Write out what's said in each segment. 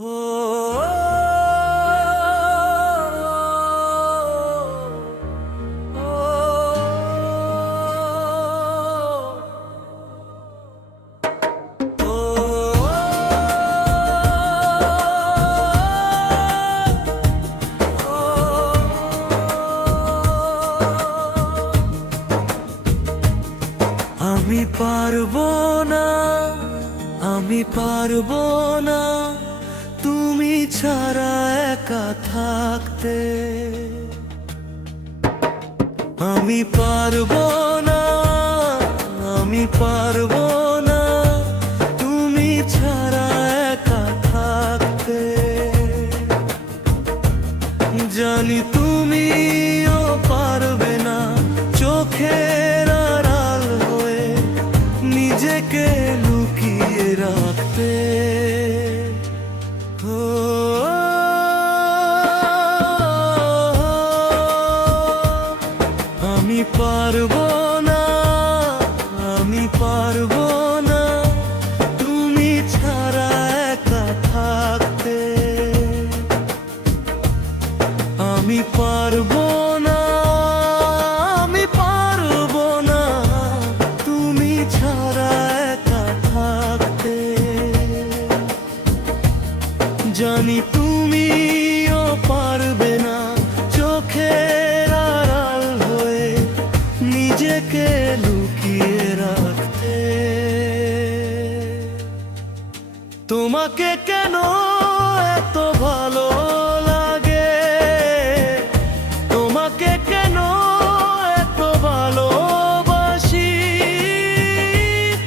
আমি পারবো না, আমি পারবো না তুমি ছাড়া একা থাকতে। আমি পারবো না, আমি পারবো না তুমি ছাড়া একা থাকতে। জানি তুমিও পারবে না চোখের আড়াল হয়ে নিজেকে লুকিয়ে রাখতে। আমি পারবো না, আমি পারবো না তুমি ছাড়া একা থাকতে। আমি পারবো না, আমি পারবো না তুমি ছাড়া একা থাকতে। জানি তুমিও পারবে না চোখের আড়াল হয়ে নিজেকে লুকিয়ে রাখতে। তোমাকে কেন এত ভালো লাগে, তোমাকে কেন এত ভালোবাসি,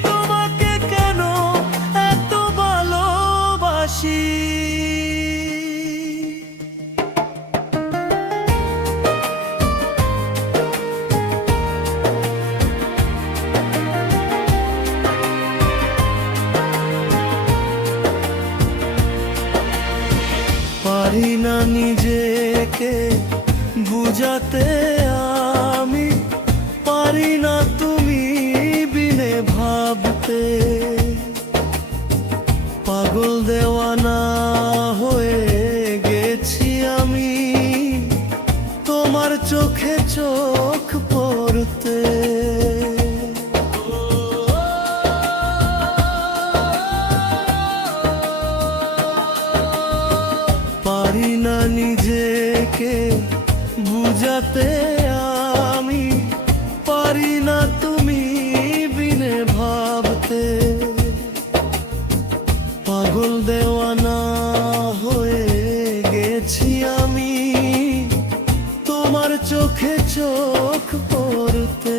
তোমাকে কেন এত ভালোবাসি। পারি না নিজেকে বুঝাতে, আমি পারি না তুমি বিনে ভাবতে। পাগল দেওয়ানা হয়ে গেছি আমি তোমার চোখে চোখ পড়তে। পারি না নিজেকে বুঝাতে, আমি পারি না তুমি বিনে ভাবতে। পাগল দেওয়ানা হয়ে গেছি আমি তোমার চোখে চোখ পড়তে।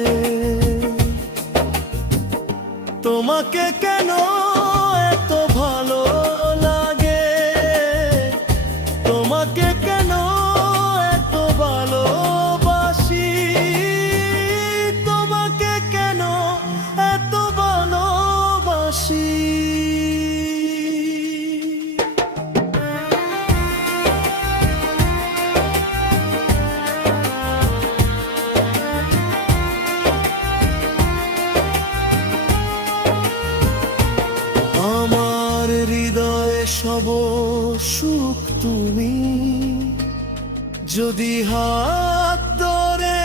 তোমাকে কেন এত ভালো লাগে, তোমাকে কেন এত ভালোবাসি, তোমাকে কেন এত ভালোবাসি। আমার হৃদয়ে সব সুখ তুমি, যদি হাত ধরে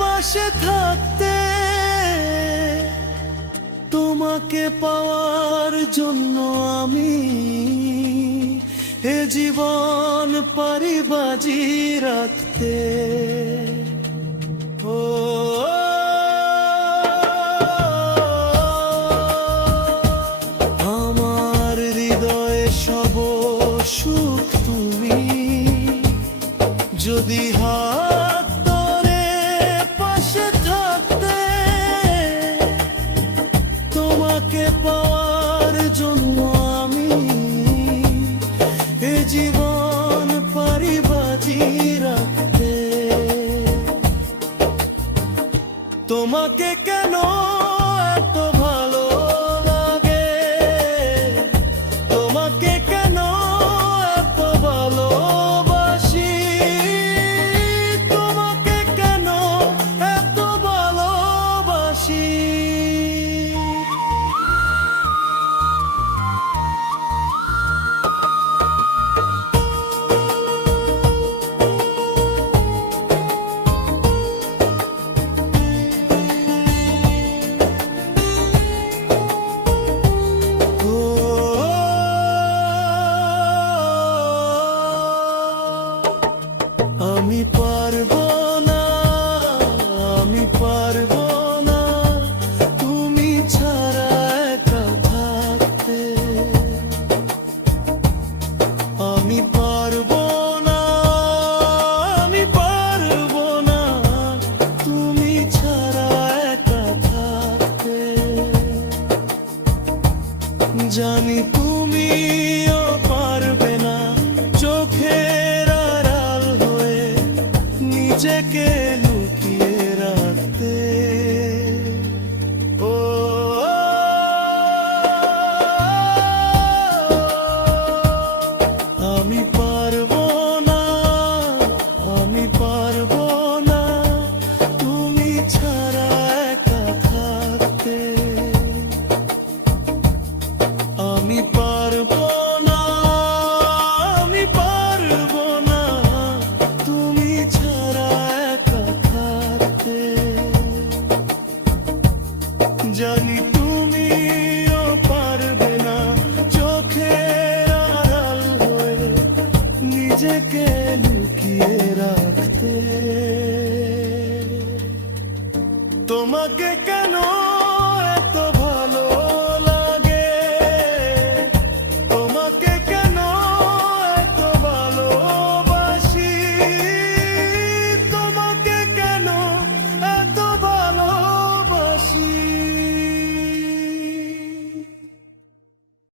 পাশে থাকতে। তোমাকে পাওয়ার জন্য আমি এ জীবন পারি বাজি রাখতে। আমার হৃদয়ে সব সুখ তুমি, যদি হাত ধরে পাশে থাকতে। তোমাকে পাওয়ার জন্য আমি এ জীবন পারি বাজি রাখতে। তোমাকে কেন এত ভালো লাগে, তোমাকে কেন এত ভালোবাসি, তুমিও পারবে না চোখের আড়াল হয়ে নিজেকে লুকিয়ে রাখতে। ও আমি পারবো না, আমি পারবো না তুমি ছাড়া একা থাকতে। আমি